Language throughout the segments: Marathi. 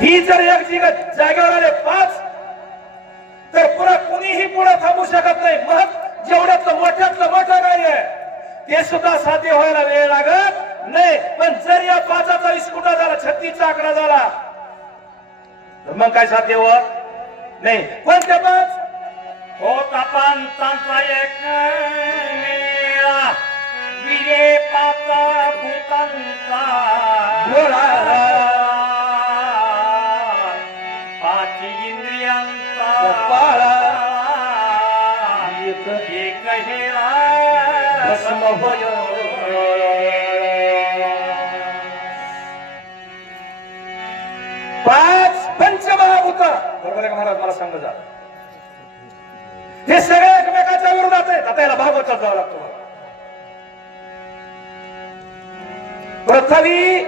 ही जर एक जिगत जागेवर आले पाच तर पुन्हा कुणीही पुढे थांबू शकत नाही. मग जेवढ्यातलं मोठ्यातलं मोठं काय आहे ते सुद्धा साध्य व्हायला वेळ लागत नाही. पण जर या पाचाचा विस्कुटा झाला छत्तीसचा आकडा झाला तर मग काय साध्य होत नाही. कोणते पाच? हो एक मेळा. विरे पाचा भूतांचा. पाच पंचमहाभूत. बरोबर आहे का महाराज? मला सांगा जा. हे सगळे एकमेकाच्या विरोधात आहेत. आता याला भागवतात जावं लागतो पृथ्वी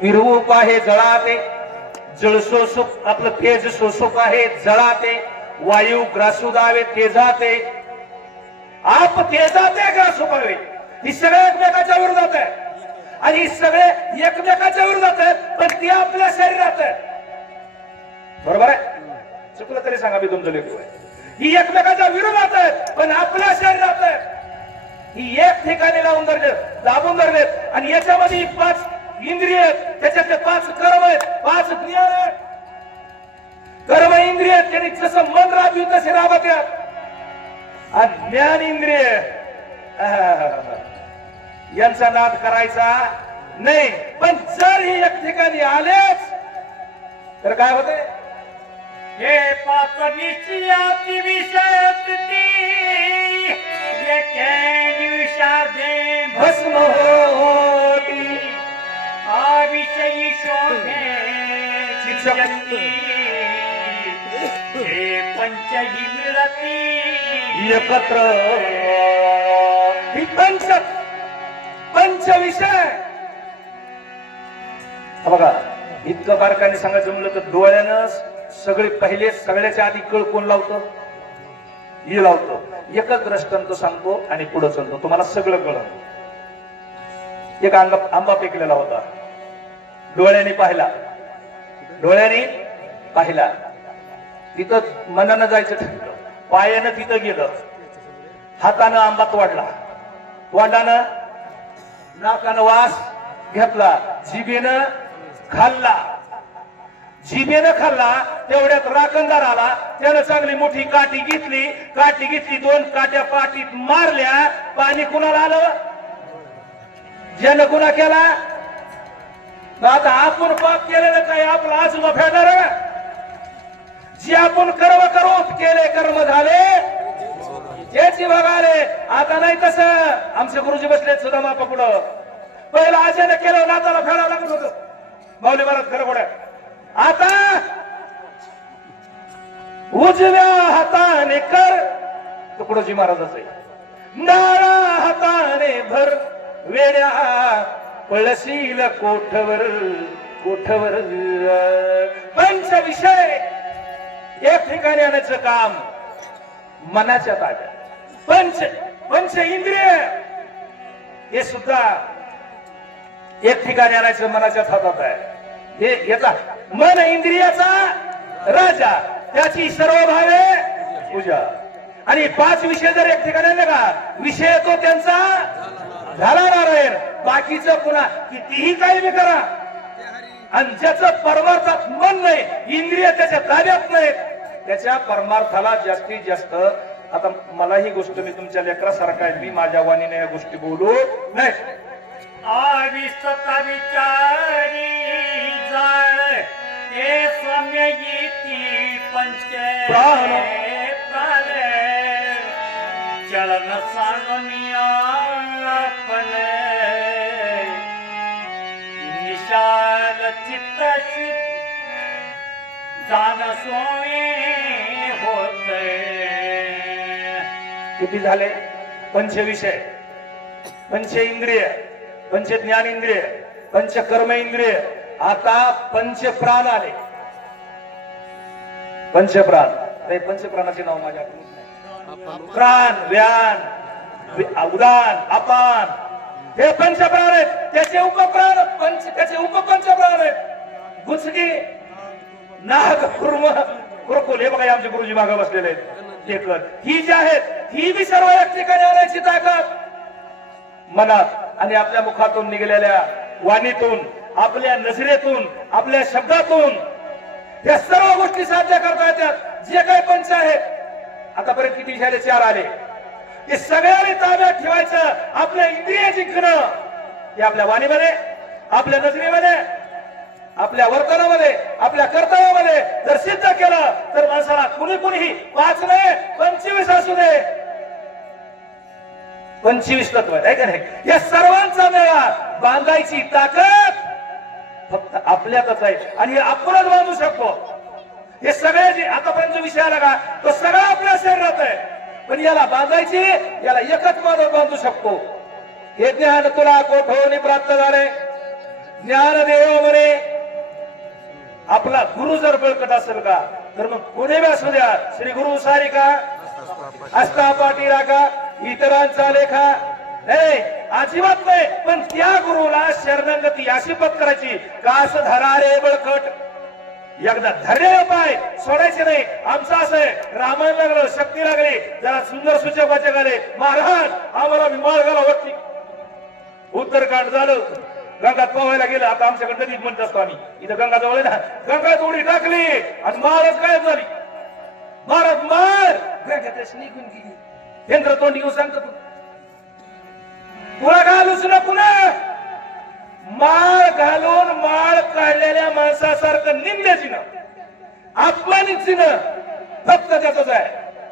विरूप आहे जळाते. जळ शोषक आपलं तेज शोषक आहे जळाते. वायू ग्रासू दावे तेजाते आप तेजाते ग्रासुकावे ही सगळे एकमेकाच्या विरोधात आहे. आणि ही सगळे एकमेकाच्या विरोधात आहेत पण ती आपल्या शरीरात आहे बरोबर आहे? चुकलं तरी सांगा मी तुमचं लेखू आहे. ही एकमेकाच्या विरोधात आहेत पण आपल्या शरीरात आहे ही एक ठिकाणी लावून धरले दाबून धरलेत आणि याच्यामध्ये ही पाच इंद्रिय आहेत. त्याच्यातले पाच कर्म आहेत पाच क्रिया आहेत. कर्म इंद्रिय आहेत त्यांनी जसं मन राबवी तसे राबत्यात आहेत आणि ज्ञान इंद्रिय यांचा नाद करायचा नाही. पण जर ही एक ठिकाणी आलेच तर काय होते? हे पाच निश्चयाती विषयात विषादे भस्म होती. हा विषयी शोधे चिंतती. हे पंचही मिळती एकत्र. ही पंच पंच विषय बघा इतकं बारकाने सांगायचं म्हणलं तर डोळ्यानं सगळे पहिले सगळ्याच्या आधी कळ कोण लावतो? ही लावतो. एकच दृष्टांत सांगतो आणि पुढे चालतो. तुम्हाला सगळं कळत एक आंबा आंबा पेकलेला होता. डोळ्याने पाहिला. डोळ्याने पाहिला. तिथं मनानं जायचं ठरलं. पायानं तिथं गेलं. हातानं आंबा तोडला. तोंडानं नाकानं वास घेतला. जिभेनं खाल्ला. जिभेनं खाल्ला तेवढ्यात राखणदार आला. त्यानं चांगली मोठी काठी घेतली. काठी घेतली दोन काट्या पाठीत मारल्या. पाणी कुणाला आलं? ज्यानं गुन्हा केला? आता आपण पाप केलेलं काय? आपला आजोबा फेडणार जी आपण कर्म करू केले कर्म झाले त्याची बघाले आता नाही तस. आमचे गुरुजी बसले सुद्धा मापा पुढं पहिला आज्याने केलं नाताला फेडावं लागत होत. माऊली महाराज खरं पुढे आता उजव्या हाताने कर तुकडोजी महाराजाच आहे. डाळा हाताने भर वेड्या पळशील कोठवर कोठवर. पंच विषय एक ठिकाणी आणायचं काम मनाच्या ताब्यात. पंच पंच इंद्रिय. हे सुद्धा एक ठिकाणी आणायचं मनाच्या हातात आहे. हे याचा मन इंद्रियाचा राजा त्याची सर्व भावे पूजा. आणि पाच विषय जर एक ठिकाणी आले का विषय तो त्यांचा झाला नारायण. बाकीचं पुन्हा कितीही काही करा. आणि ज्याचं परमार्थात मन नाही इंद्रिय त्याच्या ताब्यात नाहीत त्याच्या परमार्थाला जास्तीत जास्त आता मला ही गोष्ट मी तुमच्या लेकरासारखा आहे मी माझ्या वाणीने या गोष्टी बोलू नाही आविस्तता विचारी जाळ ते सम्य येती पंच प्राण. प्राण. चलन सांगनिया पण विशाल चित्त जाण सोय होत किती झाले? पंच विषय पंच इंद्रिय पंच ज्ञान इंद्रिय पंच कर्म इंद्रिय. आता पंच प्राण आले. पंच प्राण. अरे पंच प्राणाचे नाव माझ्या प्राण व्यान उदान अपान. हे पंच प्राण आहेत. त्याचे उपप्राण पंच त्याचे उपपंच प्राण आहेत गुच मुसकी नाग कुर्म कुरकुल हे बघा आमचे गुरुजी मागा बसलेले आहेत. ही जी आहेत ही बी सर्व एक ठिकाणी आणायची ताकद. मनात आणि आपल्या मुखातून निघालेल्या वाणीतून आपल्या नजरेतून आपल्या शब्दातून या सर्व गोष्टी साध्य करता येतात. जे काही पंच आहेत आतापर्यंत किती झाले चार आले? ते सगळ्यांनी ताब्यात ठेवायचं आपल्या इंद्रिय जिंकणं हे आपल्या वाणीमध्ये आपल्या नजरेमध्ये आपल्या वर्तनामध्ये आपल्या कर्तव्यामध्ये जर सिद्ध केलं तर माणसाला कुणी कुणीही पाच नये पंचवीस असू दे. पंचवीस तत्व आहे का नाही? या सर्वांचा मेळा बांधायची ताकद फक्त आपल्यातच आहे. आणि हे आपणच बांधू शकतो. हे सगळे जे आतापर्यंत विषय आला का तो सगळा आपल्या शरीरात आहे. पण याला बांधायची याला एकच मानव बांधू शकतो. हे ज्ञान तुला कोठवणी प्राप्त झाले? ज्ञान देव म्हणे आपला गुरु जर बळकट असेल का तर मग कोणी बी असू द्या. श्री गुरु सारिका आस्था पाटीरा का? इतरांचा लेखा? नाही अजिबात नाही. पण त्या गुरुला शरणागती अशी पत्करायची कास असं धरा रे बळकट? एकदा धरले पाय सोडायचे नाही. आमचं असं आहे रामायण लागलं शक्ती लागली जरा सुंदर सूचक वाचक आले. महाराज आम्हाला विमान गेला वरती. उत्तरकांड झालं. गंगात पोहायला गेलं आता आमच्याकडे नदीत म्हणत असतो आम्ही. इथं गंगा जवळ ना? गंगा उडी टाकली आणि महाराज काय झाली. महाराज मार! निघून गेली. केंद्र तोंड घेऊन सांगतो तू तुला घालूच नको ना! माळ घालून माळ काढलेल्या माणसासारखं निंद्याची ना अपमानितची ना फक्त त्याच आहे.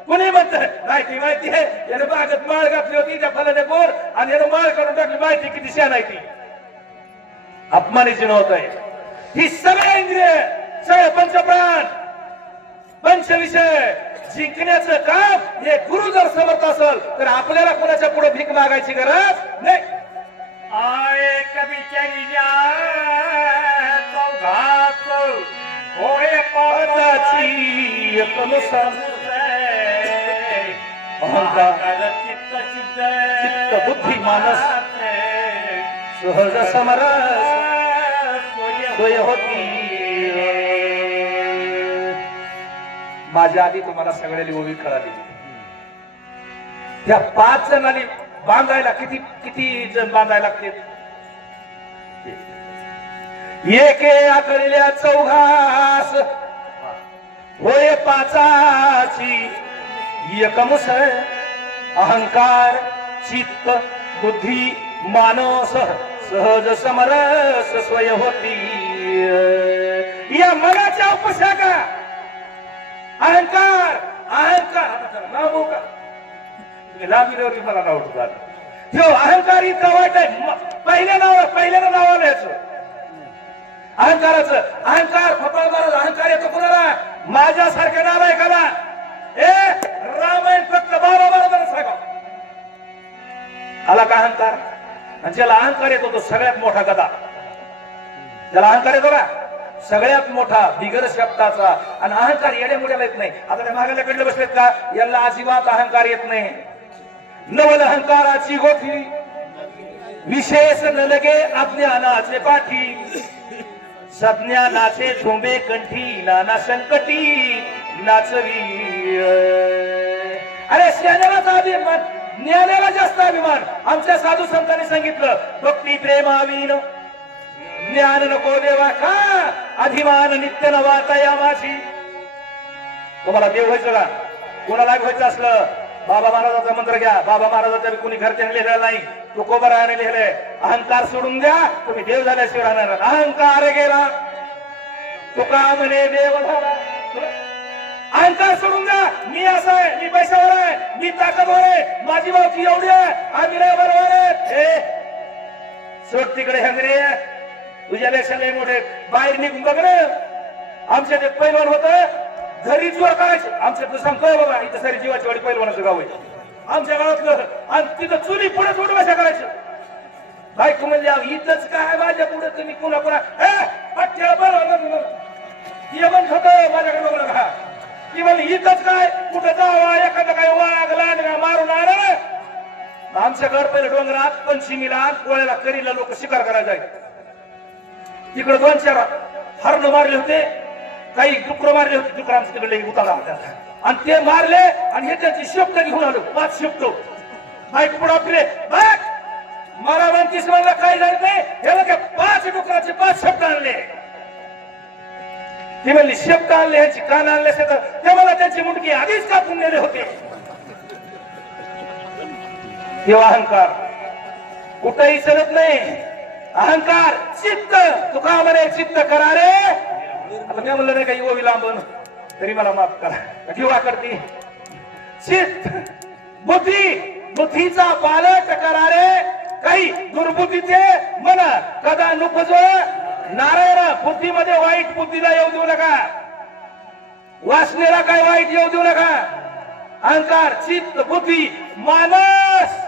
कुणी म्हणत माहिती माहिती आहे. याने बागत माळ घातली होती त्या फलाने गोर आणि याने माळ काढून टाकली. माहिती किती शान आहे ती. अपमानाची नव्हत आहे ही सगळे इंद्रिय सगळे पंचप्राण पंच विषय जिंकण्याचं काम हे गुरु जर समर्थ असेल तर आपल्याला कोणाच्या पुढे भीक मागायची गरज नाही. आय चौघात होय अहंकार, सिद्ध चित्त बुद्धी मानस, सहज समरस. सोय होती. माझ्या आधी तुम्हाला सगळ्याली ओवी कळाली. त्या पाच जणांनी बांधायला किती किती जण बांधायला लागते एके आकळल्या चौघास. होय पाचाची एकमुस अहंकार चित्त बुद्धी मानस. सहज समरस स्वय होती. या मनाच्या उपशाखा. अहंकार अहंकार. नाव का? मला नाव उठतात हो अहंकार इतका वाईट आहे. पहिल्या नाव पहिल्याला नावाला याचं. अहंकाराचं अहंकार फपाळदाराचा अहंकार येतो कुणाला? माझ्यासारख्या का ए रामायण फक्त बारा बारा सांगा. आला का अहंकार? आणि ज्याला अहंकार येतो तो सगळ्यात मोठा गदा. ज्याला अहंकार येतो का? सगळ्यात मोठा बिगर शब्दाचा. आणि अहंकार येण्या मुड्याला येत नाही. आता त्या मागायला कडले बसलेत का? याला अजिबात अहंकार येत नाही. नवल अहंकाराची गोथी विशेष न लगे अज्ञानाचे पाठी. सज्ञानाचे झोंबे कंठी नाना संकटी नाचवी अरे ज्ञानाचा अभिमान ज्ञानाला जास्त अभिमान. आमच्या साधू संतांनी सांगितलं भक्ती प्रेमावीन ज्ञान नको देवा का अभिमान नित्य नवा तया माझी तुम्हाला देव व्हायचं का? कोणाला व्हायचं असलं? बाबा महाराजाचा मंत्र घ्या. बाबा महाराजाचा कुणी घरच्याने लिहिलेला नाही. तुकोबराने लिहिलंय अहंकार सोडून द्या. तुम्ही देव झाल्याशिवाय राहणार अहंकार गेला. तुका म्हणे देव झाला. अहंकार सोडून द्या. मी असं आहे मी पैशावर आहे मी ताकदवर आहे माझी बाकी एवढी आहे आम्ही नाही बरोबर आहे. हे सोड तिकडे हंगरी तुझ्या लेखा लय मोठे बाहेर निघून बघ ना. आमच्या ते पैलवान होत जरी जोर करायचे आमच्या तू सांगतोय बाबा इथं सारी जीवाची वाडी पैलवानाचं गाव आहे. आमच्या गावातलं आणि तिथं चुली पुढे सोडून भाषा करायचं. बायको म्हणजे इथंच काय माझ्या पुढे तुम्ही कुणा कुणा ए, बरं ये म्हणत होतं माझ्याकडे बघ नका. ती म्हणली इथंच काय? कुठं जावा? एखादा काय वाघ लांडगा मारून आलं? आमच्या घर पहिलं डोंगरात पंचमीला पोळ्याला करीला लोक शिकार करायला जायचे. तिकडे दोन चार हरण मारले होते काही डुकर मारले होते डुकरांचे तिकडे उतारा होता आणि ते मारले आणि हे त्यांची शब्द घेऊन आलो पाच शब्द बाईक पुढे आपले? बाईक मला म्हणतीस म्हणलं काय झालं नाही. हे हे पाच डुकराचे पाच शब्द आणले. ती म्हणली का आणले ह्याची कान आणले तर ते मला त्यांची मुंडकी आधीच कापून नेले होते. तेव्हा अहंकार कुठेही सरत नाही. अहंकार चित्त. तुका म्हणे चित्त करा रे. आता मी म्हणलं नाही का युवा विलांबन? तरी मला माफ करा. किंवा करते चित्त बुद्धी बुद्धीचा पालक करा रे. काही दुर्बुद्धीचे मन कदा नुपजो नारायण बुद्धीमध्ये वाईट बुद्धीला येऊ देऊ नका. वासनेला काय वाईट येऊ देऊ नका. अहंकार चित्त बुद्धी मानस.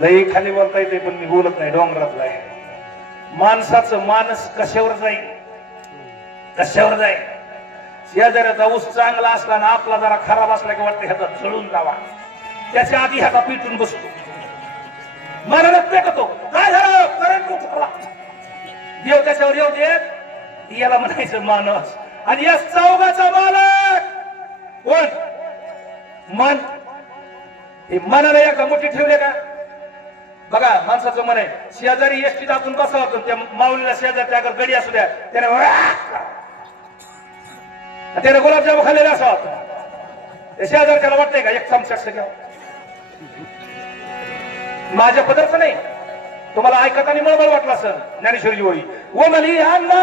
लई खाली बोलता येते पण मी बोलत नाही डोंगरातला आहे. माणसाचं मानस कशावर जाईल? कशावर जाईल? शेजाऱ्याचा ऊस चांगला असला ना आपला जरा खराब असला की वाटतं ह्याचा जळून लावा त्याच्या आधी ह्याचा पिटून बसतो. मनात पेटतो. काय झालं? करंट उठला देव त्याच्यावर येऊ देत. याला म्हणायचं मानस. आणि या चौगाचा मालक कोण? मन. हे मनाला एका मुठी ठेवले का? बघा माणसाचं मन आहे. शेजारी एसटीत आपण बसावं होतं त्या माऊलीला शेजारी अगर गडी असू द्या. त्याने त्याने गुलाबजाम खाल्लेला असावं शेजारी त्याला वाटतंय का? एक चमचा घ्या. माझ्या पदरचं नाही. तुम्हाला ऐकताना मळमळ वाटला असेल ज्ञानेश्वरी ओळी ओ मली अण्णा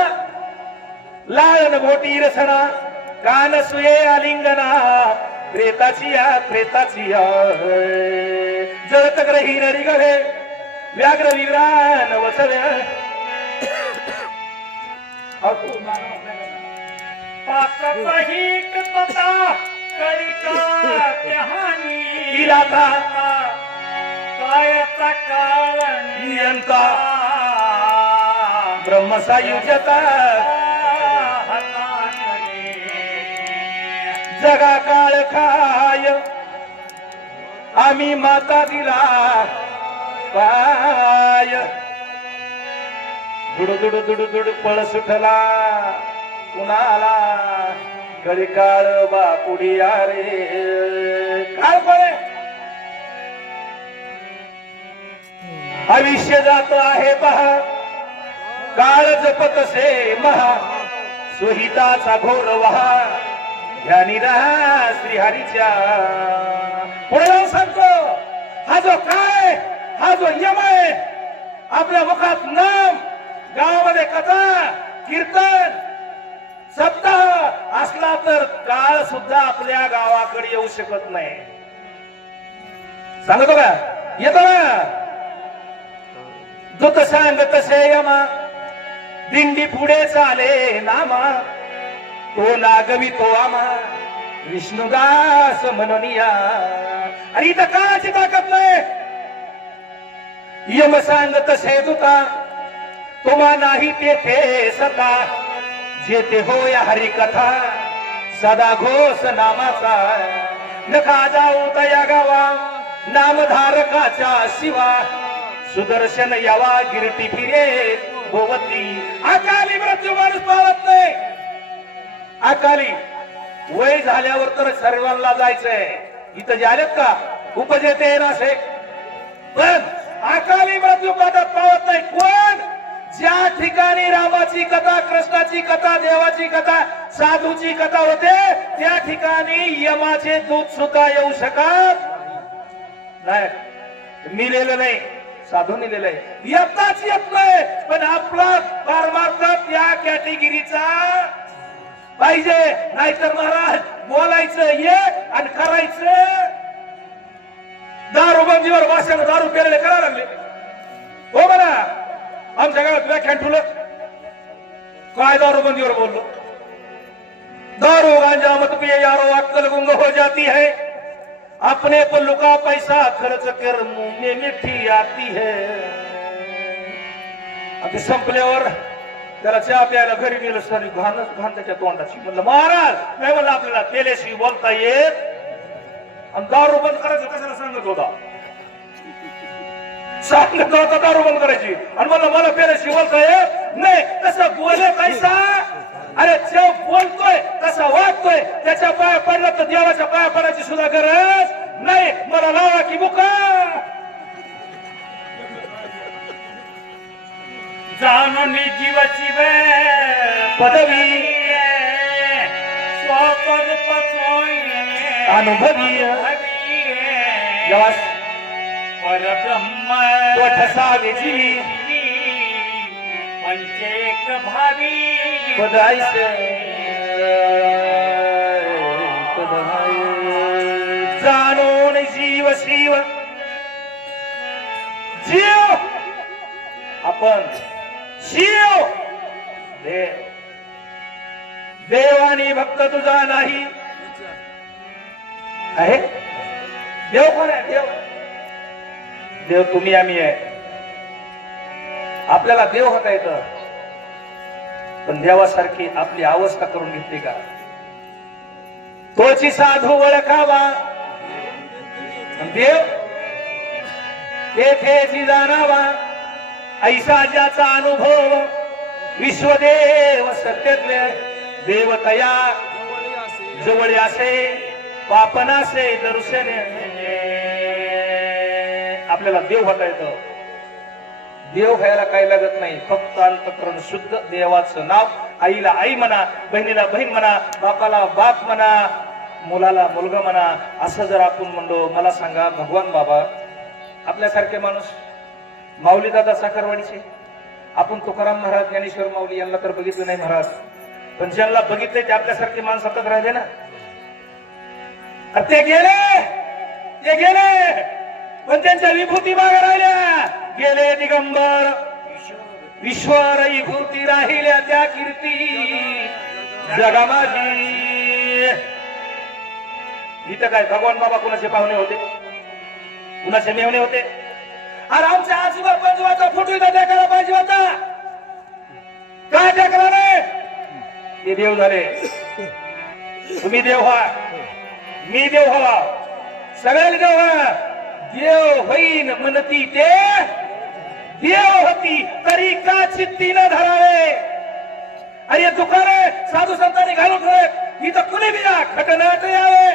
लाळन भोटी रसना कान सुये आलिंगना प्रेताची या प्रेताची या जळत ग्रही नरी गळे व्याघ्र विग्रान कलिका कहाणी. इलाका. कायचा काळ नियंता ब्रह्मसायुजता जगा काळ खाय. आम्ही माता दिला पाय. दुडू दुडू दुडू दुडू पळ सुटला कुणाला? कळी काळ बापुडी रे काय पळे? आयुष्य जात आहे पहा. काळ जपत से महा. सुहिताचा घोर वहा. ध्यानी राहा श्रीहरीच्या. पुढे जाऊन सांगतो हा जो काय हा जो यम आहे आपल्या मुखात नाम गावामध्ये कथा कीर्तन सप्ताह असला तर काळ सुद्धा आपल्या गावाकडे येऊ शकत नाही. सांगतो का? येतो ना? दूत सांगत तसे यमा दिंडी पुढे चाले नामा. तो नागवी तो आमा. विष्णुदास म्हणूनिया अरे इथं काची ताकद नाही? यम सांगत तसे दुता तुम्हा नाही तेथे सता. जेथे होय हरी कथा सदा घोष नामाचा. नका जाऊ तया गावा. नामधारकाच्या शिवा. सुदर्शन यावा गिरटी फिरे भोवती. अकाली मृत्यू माणूस पावत नाही. अकाली वय झाल्यावर तर सर्वांना जायचंय. इथं जे आलेत का? उपजेते असे. पण अकाली मृत्यू पदक पावत नाही. कोण? ज्या ठिकाणी रामाची कथा कृष्णाची कथा देवाची कथा साधूची कथा होते त्या ठिकाणी यमाचे दूध सुद्धा येऊ शकत नाही. मिलेलं नाही. साधून दिलेलं आहे. येताच येत नाही पण आपला परमार्थ त्या कॅटेगरीचा पाहिजे. नाहीतर महाराज बोलायचं ये आणि करायचं. दारू बंदीवर वाशाने दारू पेरले करा लागले. हो बरा आमच्या गावात व्याख्यान ठेवलं काय दारू बंदीवर बोललो? दारू गांजा मत पिए यारो अक्कल गुंग हो जाती है. अपने को लुका पैसा खर्च कर मुंह में मिठी आती है। आता संपल्यावर त्याला चहा प्यायला घरी गेलो सर घाण घाण त्याच्या तोंडाची म्हणलं महाराज नाही म्हणलं आपल्याला पेल्याशी बोलता येत आणि दारू बंद करायचं कशाला सांगत होता? सांगत होता दारू बंद करायची आणि मला मला पेल्याशी येत नाही तसं बोले पैसा? अरे जो बोलतोय तसा वागतोय त्याच्या पाया पडला तर देवाच्या पाया पडायची सुद्धा गरज नाही. मला लावा की बुका जाणून जीवाची पदवी. स्वपद अनुभवी. परब्रह्म वठसावे जी. पंचेक भावी बदायचे जाणून जीव शिव। जीव आपण शिव देव देव आणि भक्त तुझा नाही। आहे? देव कोण आहे? देव। देव तुम्ही आम्ही आहे। आपल्याला देव होता येतं. पण देवासारखी आपली अवस्था करून घेतली का? तोची साधू ओळखावा. देव तेथे जाणावा. ऐसा ज्याचा अनुभव विश्वदेव सत्यत्व देवतया जवळ असे पापनासे दर्शन. आपल्याला देव होता येतं. देव व्हायला काही लागत नाही. फक्त अंतकरण शुद्ध देवाचं नाव आईला आई म्हणा बहिणीला बहीण म्हणा बापाला बाप म्हणा मुलाला मुलगा म्हणा असं जर आपण म्हणलो मला सांगा भगवान बाबा आपल्यासारखे माणूस माऊली दादा साखरवाडीचे आपण तुकाराम महाराज ज्ञानेश्वर माऊली यांना तर बघितलं नाही महाराज पण ज्यांना बघितले ते आपल्यासारखे माणूस सतत राहिले ना. अरे ते गेले! ते गेले! पण त्यांच्या विभूती मागे राहिल्या! गेले दिगंबर. ईश्वर विभूती राहिल्या त्या कीर्ती. जगामाजी इथं काय भगवान बाबा कुणाचे पाहुणे होते? कुणाचे मेवणे होते? अरे आमच्या आजोबा पंजोबाचा फोटो इथं देखायला पाहिजे होता. काय देखला ते देव झाले. तुम्ही देव व्हा. मी देव व्हा सगळ्याला देव व्हा. देव होईन म्हणती ते देव होती तरी का चित्ती न धरावे? अरे दुकाने साधू संतांनी घालून ठेवत इथं कुणी बी खटनाट यावे.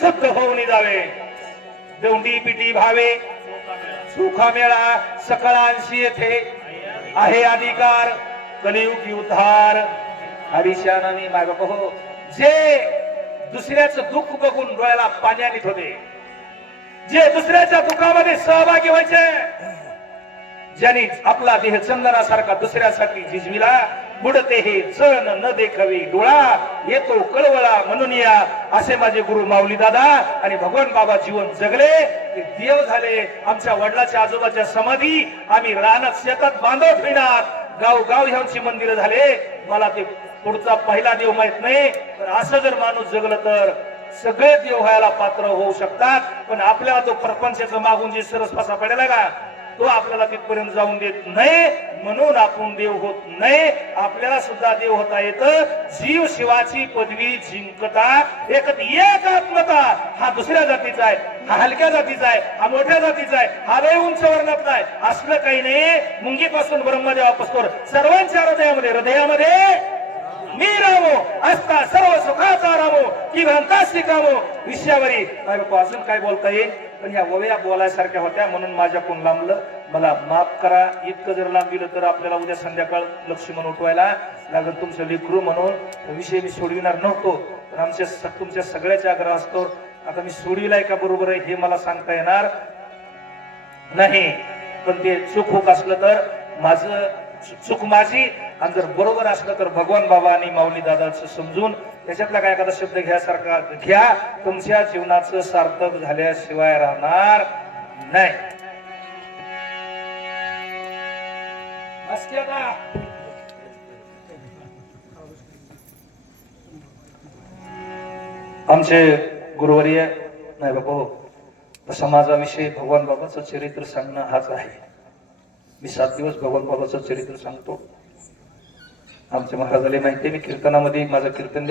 शुद्ध होऊन जावे. दोंडी पिटी भावे. सुखा मेळा सकळांशी येथे. आहे अधिकार कलियुगी उद्धार. हरिशानामी माग हो जे दुसऱ्याचं दुःख बघून डोळ्याला पाणी आणत होते जे दुसऱ्याच्या दुःखामध्ये सहभागी व्हायचे. ज्याने आपला देह चंदनासारखा दुसऱ्यासाठी झिजविला बुडते हे चण न देखावी डोळा येतो कळवळा म्हणून या असे माझे गुरु माऊली दादा. आणि भगवान बाबा जीवन जगले ते देव झाले आमच्या वडिलाच्या आजोबाच्या समाधी आम्ही रानात शेतात बांधव फिरणार गाव गाव ह्यांची मंदिर झाले मला ते पुढचा पहिला देव माहीत नाही. पण असं जर माणूस जगलं तर सगळे देव व्हायला पात्र होऊ शकतात. पण आपल्याला तो प्रपंचाचं मागून जे सरस फसा का? तो आपल्याला तिथपर्यंत जाऊन देत नाही म्हणून आपण देव होत नाही. आपल्याला सुद्धा देव होता येत. जीव शिवाची पदवी जिंकता एक एक आत्मता हा दुसऱ्या जातीचा आहे हा हलक्या जातीचा आहे हा मोठ्या जातीचा आहे हा लय उंच वर्णातला आहे. असलं काही नाही. मुंगीपासून ब्रह्मदेवापासून सर्वांच्या हृदयामध्ये हृदयामध्ये मी रामो असता सर्व सुखाचा रामो की भ्रांतास कामो विषयावरी काय अजून काय बोलता येईल? पण ह्या वव्या बोलायसारख्या होत्या म्हणून माझ्याकडून लांबलं? मला माफ करा. इतकं जर लांब दिलं तर आपल्याला उद्या संध्याकाळ लक्ष्मण उठवायला लागेल तुमचं लेकरू म्हणून. विषय मी सोडविणार नव्हतो. पण आमच्या तुमच्या सगळ्याच्या आग्रह असतो. आता मी सोडविलाय का बरोबर आहे हे मला सांगता येणार नाही. पण ते चूक होत असलं तर माझं चूक माझी. आणि जर बरोबर असलं तर भगवान बाबा आणि माऊली दादाचं समजून त्याच्यातला काय एखादा शब्द घ्यासारखा घ्या तुमच्या जीवनाचं सार्थक झाल्याशिवाय राहणार नाही. आमचे गुरुवर्य नाही बाबा हो. समाजाविषयी भगवान बाबाचं चरित्र सांगणं हाच आहे. मी सात दिवस भगवान बाबाचं चरित्र सांगतो. आमच्या महाराजाला माहिती आहे मी कीर्तनामध्ये माझं कीर्तन